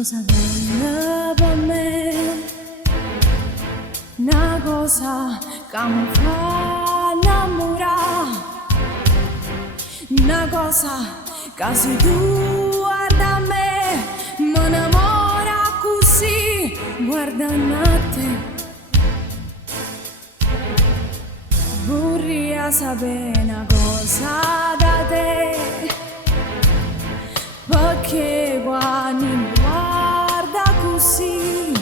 cosa bella per me, una cosa che mi fa innamorare, una cosa che se tu guarda a me mi innamora così, guardando a te. Vorrei sapere una cosa da te, perché quando mi guarda così,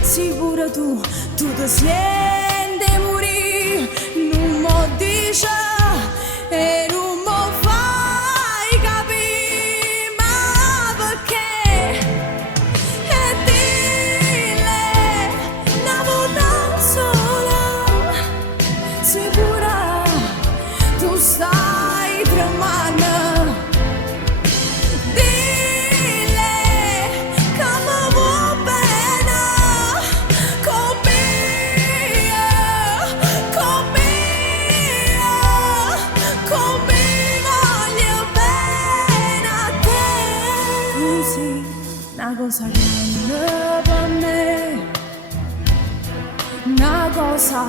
sicuro tu ti senti morire, non mi dici e non mi fai capire, ma perché? E dille una volta sola, sicura tu stai tremando. Una cosa grande per me, una cosa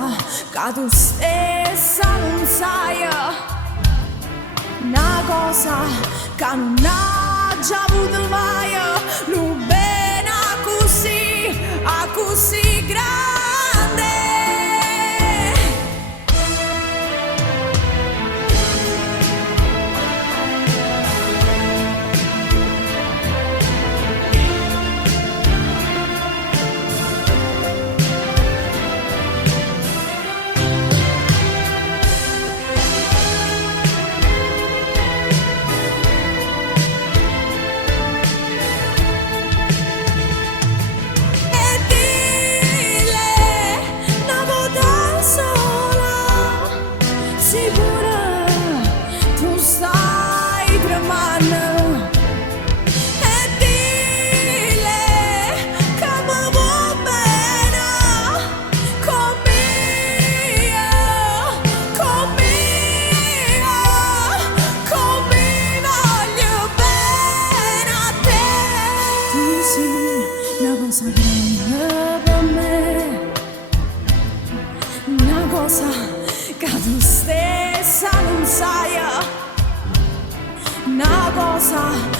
che tu stessa non sai, una cosa che non ha già avuto mai, non bene a così grande. Sicura tu stai tremando e dille che mi vuoi bene come voglio bene a te. Tu sei una cosa grande per me, una cosa che tu stessa non sai, una cosa